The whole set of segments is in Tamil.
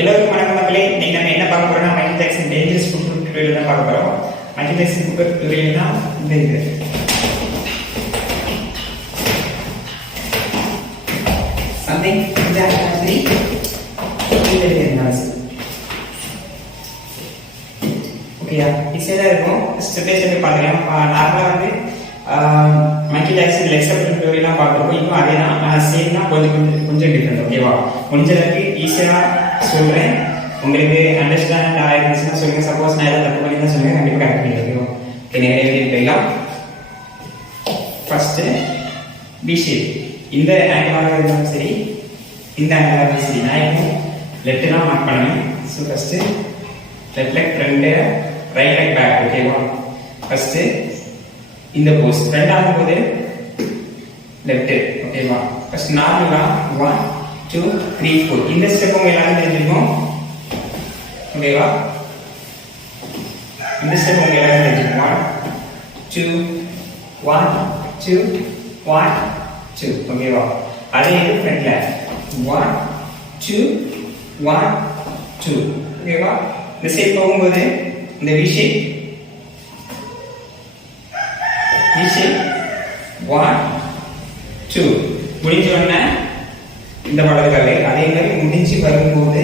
எல்லோருக்கும் வணக்கம் மக்களே. இன்னைக்கு நம்ம என்ன பார்க்க போறோம்னா Michael Jackson dangerous footwork tutorial தான் பார்க்க போறோம். மைக்கேல் ஜாக்சன் ஃபுட்வொர்க் டுடோரியல் தான் இந்த இது. Something that actually ஓகேயா, ஈஸியாக இருக்கும். ஸ்டெப் பை ஸ்டெப் பார்க்கலாம். நார்மலாக வந்து மைக்கேல் ஜாக்சன் லெக் சப்போர்ட் டுடோரியல்லாம் பார்க்குறோம். இன்னும் அதே தான் சேம் தான், கொஞ்சம் டிஃப்ரெண்ட். ஓகேவா, முடிஞ்ச அளவுக்கு ஈஸியாக சொல்கிறேன். உங்களுக்கு அண்டர்ஸ்டாண்ட் ஆயிருந்துச்சுன்னா சொல்லுங்கள். சப்போஸ் நான் ஏதாவது தப்பு பண்ணி தான் சொல்லுங்கள், கண்டிப்பாக கரெக்ட் பண்ணிடுவோம். ஓகே, நிறைய வீடியோ போயிடலாம். First B shape. இந்த ஆங்கிளாக இருந்தாலும் சரி, இந்த ஆங்கிளாக இருந்தாலும் சரி, நான் இப்போ லெஃப்ட் தான் மார்க் பண்ணுவேன். So first left leg front, right leg back. ஓகேவா, ஃபர்ஸ்ட்டு இந்த போஸ் ஃப்ரண்ட் ஆகும்போது லெஃப்ட். ஓகேவா, ஃபர்ஸ்ட் நார்மலாக 1 2 3 4 இந்த ஸ்டெப் உங்க எல்லாரும் தெரிஞ்சிருக்கும். ஓகேவா, இந்த ஸ்டெப் உங்க எல்லாரும் தெரிஞ்சிருக்கும். 1 2 1 2 1 2. ஓகேவா, அதே இது ஃப்ரண்ட்ல 1 2 1 2. ஓகேவா, இந்த ஸ்டெப் போகும்போது இந்த வி ஷேப் 1 2 முடிஞ்ச உடனே இந்த வலதுகாலை. அதே மாதிரி முடிஞ்சு வரும்போது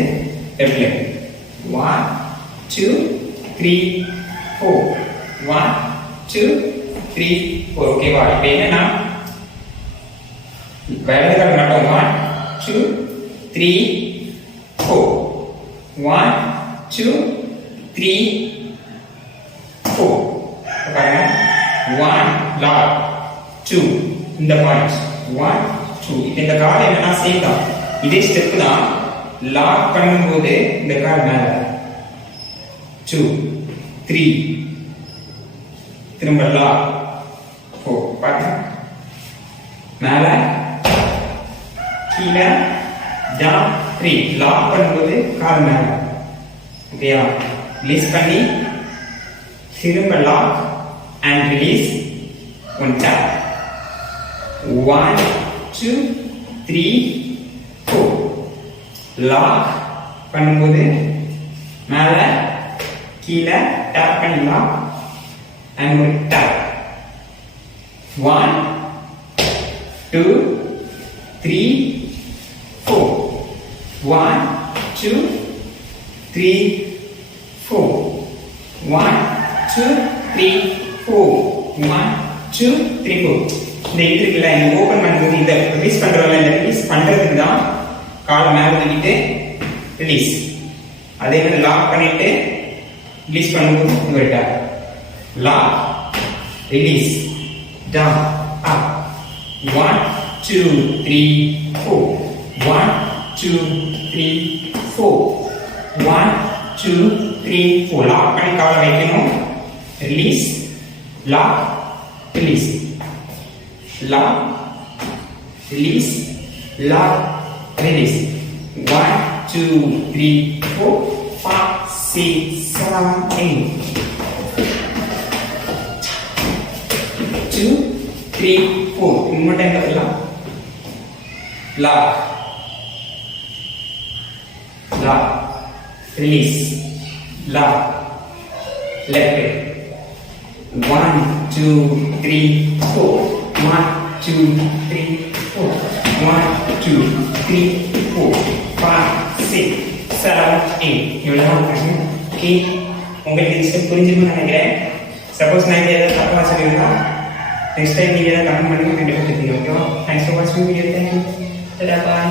லெஃப்ட் லெக் 1 2 3 4 1 2 3 4. ஓகேவா, இப்போ என்னன்னா வலதுகால் மட்டும் 1 2 3 4 1 2 3 4. பாருங்க, 1 லாக் 2 இந்த பாயிண்ட் 1 2. இப்போ இந்த கால் என்னன்னா சேம் தான், இதே ஸ்டெப் தான். லாக் பண்ணும்போது இந்த கால் மேல 2 3 திரும்ப லாக் 4. பாருங்க, மேல கீழே டவுன் 3. லாக் பண்ணும்போது கால் மேல. ஓகேயா, ரிலீஸ் பண்ணி திரும்ப lock and release. one tap 1 2 3 4. lock பண்ணும்போது மேல கீழே tap பண்ணி lock and ஒரு tap 1 2 3 4 1 2 3 4 1 2 3 4 1 2 3 4. இந்த இது இருக்குல்ல, இந்த ஓபன் பண்ணும்போது இந்த ரிலீஸ் பண்றதுல, இந்த ரிலீஸ் பண்றதுக்கு தான் காலை மேல தூக்கிட்டு ரிலீஸ். அதே மாதிரி லாக் பண்ணிட்டு ரிலீஸ் பண்ணும்போது ஒரு tap lock release down up 1 2 3 4 1 2 3 4 1 2 3 4. Lock பண்ணி காலை வைக்கணும். Release lock release lock release lock release 1 2 3 4 5 6 7 8 2 3 4. இன்னொரு டைம் பார்க்கலாம். lock lock release lock left 1 2 3 4 1 2 3 4 1 2 3 4 5 6 7 8. இவ்வளவுதான் இருக்கு. ஓகே, உங்களுக்கு இந்த ஸ்டெப் புரிஞ்சிருக்கும்னு நினைக்கிறேன். சப்போஸ் நான் ஏதாவது தப்பா சொல்லியிருந்தா நெக்ஸ்ட் டைம் நீங்க ஏதாவது கமெண்ட் பண்ணுங்க, கண்டிப்பாக தெரியும். ஓகேவா, தேங்க்ஸ் ஃபார் வாட்சிங் வீடியோ. தேங்க்யூ, பாய்.